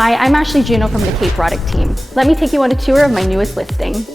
Hi, I'm Ashley Juno from the Cape product team. Let me take you on a tour of my newest listing.